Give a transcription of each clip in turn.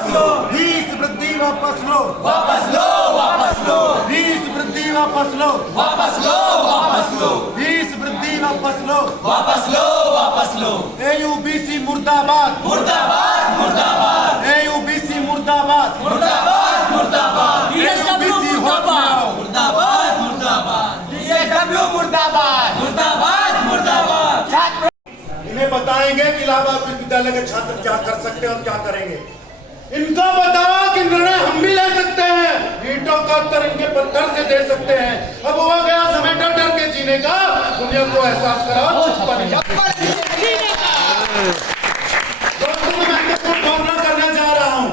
वापस लो, फीस वृद्धि वापस लो, वापस लो, वापस लो, फीस वृद्धि वापस लो, वापस लो, वापस लो, फीस वृद्धि वापस लो, वापस लो, वापस लो। AUBC मुर्दाबाद, मुर्दाबाद, मुर्दाबाद, AUBC मुर्दाबाद, मुर्दाबाद, मुर्दाबाद, AUBC होश में आओ, मुर्दाबाद, मुर्दाबाद, DSW मुर्दाबाद, मुर्दाबाद, मुर्दाबाद। छात्र इन्हें बताएंगे कि इलाहाबाद विश्वविद्यालय के छात्र क्या कर सकते हैं और क्या करेंगे। इनको बताओ कि निर्णय हम भी ले सकते हैं, ईंटों का उत्तर इनके पत्थर से दे सकते हैं। अब हो गया समय डर डर के जीने का, दुनिया को एहसास कराओ दोस्तों, मैं महत्वपूर्ण घोषणा करने जा रहा हूँ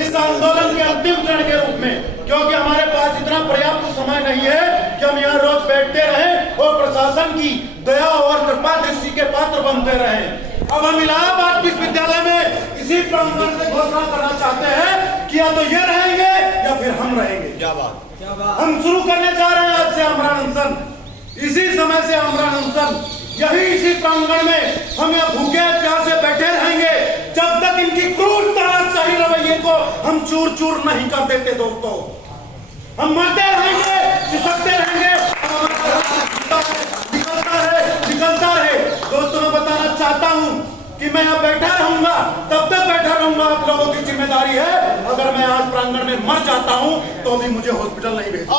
इस आंदोलन के अंतिम चरण के रूप में, क्योंकि हमारे पास इतना पर्याप्त समय नहीं है कि हम यहाँ रोज बैठते रहें और प्रशासन की दया और कृपा दृष्टि के पात्र बनते रहें। अब हम इलाहाबाद विश्वविद्यालय में इसी प्रांगण से घोषणा करना चाहते हैं कि या तो ये रहेंगे या फिर हम रहेंगे। क्या बात। हम शुरू करने जा रहे हैं आज से आमरण अनशन, इसी समय से आमरण अनशन, यही इसी प्रांगण में हम यहाँ भूखे प्यासे बैठे रहेंगे जब तक इनकी क्रूर तानाशाही रवैये को हम चूर चूर नहीं कर देते। दोस्तों, हम मरते रहेंगे, सिसकते रहेंगे, निकलता रहे। दोस्तों, मैं बताना चाहता हूँ कि मैं यहाँ बैठा रहूंगा, तब तक बैठा रहूंगा, आप लोगों की जिम्मेदारी है। अगर मैं आज प्रांगण में मर जाता हूँ तो भी मुझे हॉस्पिटल नहीं भेजना।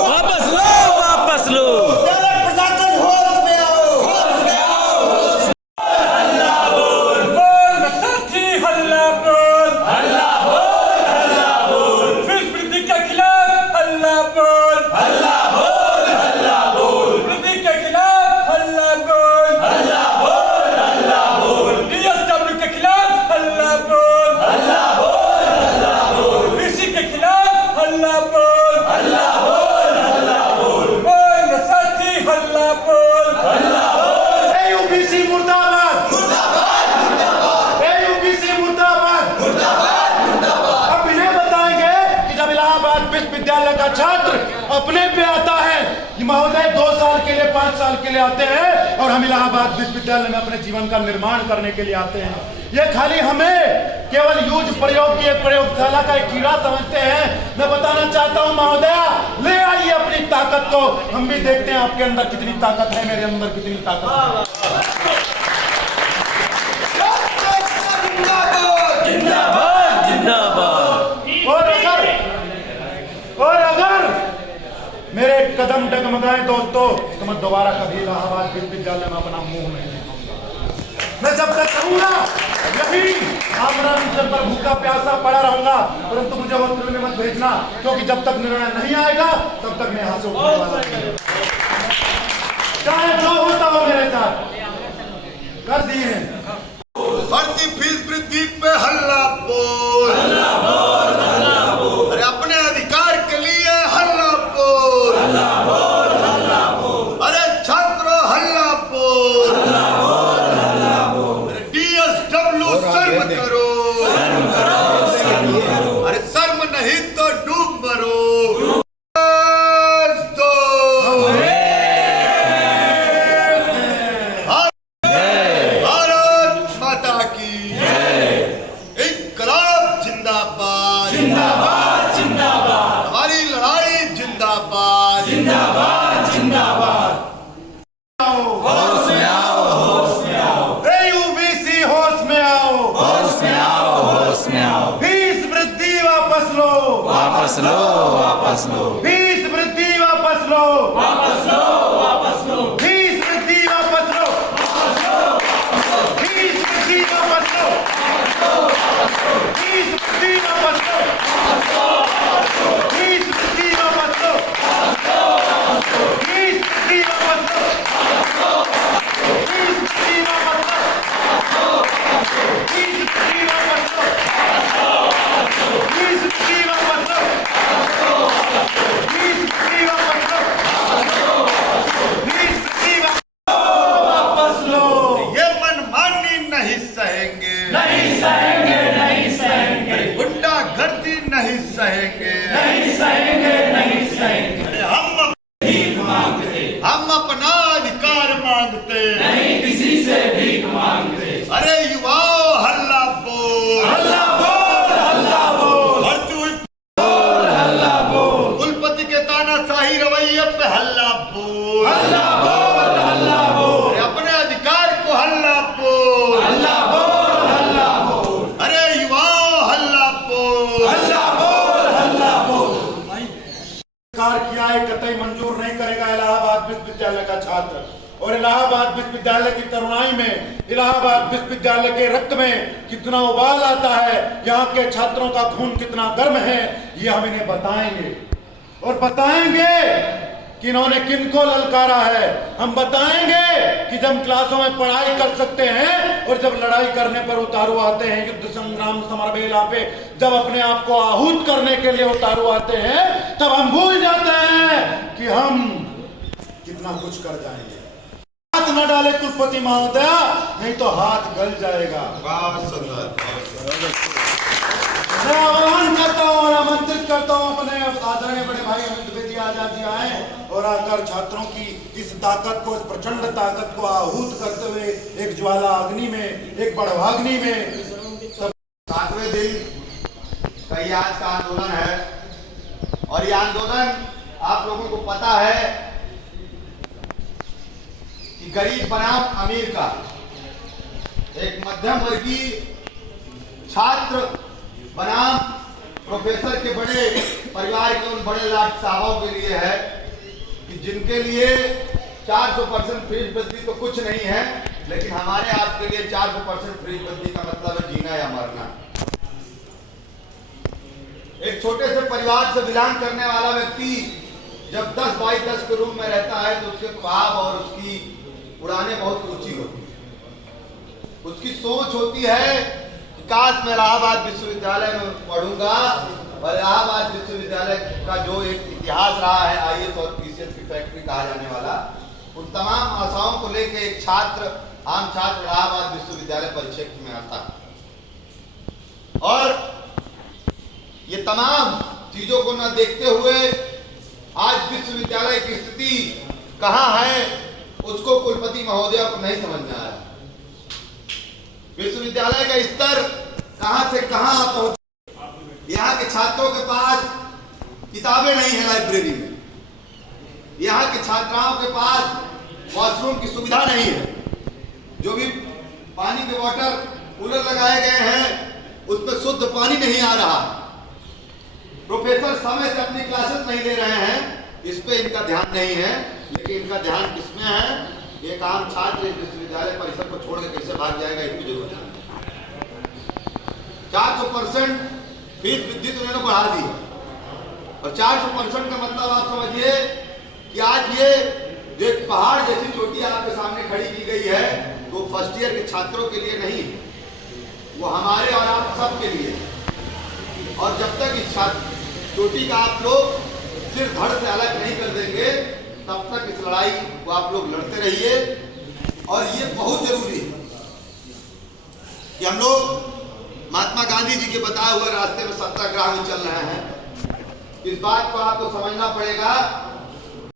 वापस लो, वापस लो। प्रशासन होश में आओ, होश में आओ। हल्ला बोल, बोल साथी, हल्ला बोल, हल्ला बोल, हल्ला बोल। फीस वृद्धि के खिलाफ हल्ला बोल, हल्ला बोल, हल्ला बोल। वृद्धि के खिलाफ हल्ला बोल, हल्ला बोल, हल्ला बोल। DSW के खिलाफ हल्ला बोल, हल्ला बोल, हल्ला बोल। VC के खिलाफ हल्ला बोल, हल्ला बोल, हल्ला बोल। बोल साथी, हल्ला बोल, हल्ला बोल। AUBC मुर्दाबाद, मुर्दाबाद, मुर्दाबाद, AUBC मुर्दाबाद, मुर्दाबाद, मुर्दाबाद। अब इन्हें बताएंगे कि जब इलाहाबाद विश्वविद्यालय का छात्र अपने पे आता है, ये महोदय 2 साल के लिए 5 साल के लिए आते हैं और हम इलाहाबाद विश्वविद्यालय में अपने जीवन का निर्माण करने के लिए आते हैं। ये खाली हमें केवल यूज प्रयोग की एक प्रयोगशाला का एक कीड़ा समझते हैं। मैं बताना चाहता हूँ महोदया, ले आइए अपनी ताकत को, हम भी देखते हैं आपके अंदर कितनी ताकत है, मेरे अंदर कितनी ताकत है। जिंदाबाद, जिंदाबाद। और अगर मेरे कदम डगमगाए दोस्तों, तो मैं दोबारा कभी इलाहाबाद विश्वविद्यालय में अपना मुंह नहीं दिखाऊंगा। मैं जब तक रहूंगा यही आमरण अनशन पर भूखा प्यासा पड़ा रहूंगा, परंतु मुझे हॉस्पिटल में मत भेजना, क्योंकि जब तक निर्णय नहीं आएगा तब तक मैं यहाँ से उठने वाला नहीं। चाहे जो होता हो मेरे साथ कर दिए हैं। बढ़ती फीस वृद्धि पे हल्ला बोल, हल्ला बोल, हल्ला बोल। अरे अपने अधिकार के लिए हल्ला बोल, हल्ला बोल, हल्ला बोल। अरे छात्रों हल्ला बोल, हल्ला बोल, हल्ला बोल। अरे DSW शर्म करो, शर्म करो, शर्म करो। अरे शर्म नहीं तो डूब मरो। भारत माता की इंकलाब जिंदाबाद, जिंदाबाद, जिंदाबाद, हमारी लड़ाई जिंदाबाद, जिंदाबाद, जिंदाबाद। होश में आओ, होश में आओ, AUBC होश में आओ, होश में आओ, होश में आओ। फीस वृद्धि वापस लो, वापस लो, वापस लो, फीस वृद्धि वापस लो, वापस लो, वापस लो। फीस वृद्धि वापस लो, फीस वृद्धि वापस लो, फीस वृद्धि वापस लो, फीस वृद्धि वापस लो, फीस वृद्धि वापस लो, फीस वृद्धि वापस लो, फीस वृद्धि वापस लो, फीस वृद्धि वापस लो, छात्र। और इलाहाबाद विश्वविद्यालय की तरुणाई में, इलाहाबाद विश्वविद्यालय के रक्त में कितना उबाल आता है, यहाँ के छात्रों का खून कितना गर्म है, ये हम इन्हें बताएंगे। और बताएंगे कि इन्होंने किनको ललकारा है। हम बताएंगे कि जब क्लासों में पढ़ाई कर सकते हैं और जब लड़ाई करने पर उतारू आते हैं, युद्ध संग्राम समरबेला पे जब अपने आप को आहूत करने के लिए उतारू आते हैं, तब हम भूल जाते हैं कि हम कितना कुछ कर जाएंगे। हाथ न डाले कुलपति महोदय, नहीं तो हाथ गल जाएगा। बहुत सुंदर। मैं आह्वान करता हूँ और आमंत्रित करता हूँ अपने आदरणीय बड़े भाई अमित द्विवेदी आजाद जी आए और आकर छात्रों की इस ताकत को, इस प्रचंड ताकत को आहूत करते हुए एक ज्वाला अग्नि में, एक बड़भाग्नि में। 7वें दिन का ये आज का आंदोलन है और ये आंदोलन आप लोगों को पता है कि गरीब बनाम अमीर का, एक मध्यम वर्गीय छात्र बनाम प्रोफेसर के बड़े परिवार के उन बड़े लाट साहबों के लिए है कि जिनके लिए 400% फीस वृद्धि तो कुछ नहीं है, लेकिन हमारे आपके लिए 400% फीस वृद्धि का मतलब है जीना या मरना। एक छोटे से परिवार से बिलोंग करने वाला व्यक्ति जब 10 बाई 10 के रूम में रहता है तो उसके ख्वाब और उसकी उड़ानें बहुत ऊंची होती है। उसकी सोच होती है कि काश मैं इलाहाबाद विश्वविद्यालय में पढ़ूंगा और इलाहाबाद विश्वविद्यालय का जो एक इतिहास रहा है IAS और PCS की फैक्ट्री कहा जाने वाला, उन तमाम आशाओं को लेकर एक छात्र, आम छात्र इलाहाबाद विश्वविद्यालय परिक्षेत्र में आता है। और ये तमाम चीजों को न देखते हुए आज विश्वविद्यालय की स्थिति कहाँ है उसको कुलपति महोदय को नहीं समझ में आया। विश्वविद्यालय का स्तर कहां से कहां पहुंचा। यहाँ के छात्रों के पास किताबें नहीं है लाइब्रेरी में, यहाँ के छात्राओं के पास वॉशरूम की सुविधा नहीं है, जो भी पानी के वाटर कूलर लगाए गए हैं उसमें शुद्ध पानी नहीं आ रहा। प्रोफेसर समय से अपनी क्लासेस नहीं ले रहे हैं, इस पे इनका ध्यान नहीं है, लेकिन इनका ध्यान किसमें है? एक आम छात्र विश्वविद्यालय परिसर को छोड़ के कैसे भाग जाएगा, इसकी जरूरत है। 400% फीस वृद्धि तो उन्होंने बढ़ा दी है और 400% का मतलब आप समझिए कि आज ये जो एक पहाड़ जैसी चोटी आपके सामने खड़ी की गई है, वो फर्स्ट ईयर के छात्रों के लिए नहीं है, वो हमारे और आप सब के लिए। और जब तक इस चोटी का आप लोग सिर धड़ से अलग नहीं कर देंगे, तब तक इस लड़ाई को आप लोग लड़ते रहिए। और ये बहुत जरूरी है कि हम लोग महात्मा गांधी जी के बताए हुए रास्ते में सत्याग्रह में चल रहे हैं। इस बात को आपको समझना पड़ेगा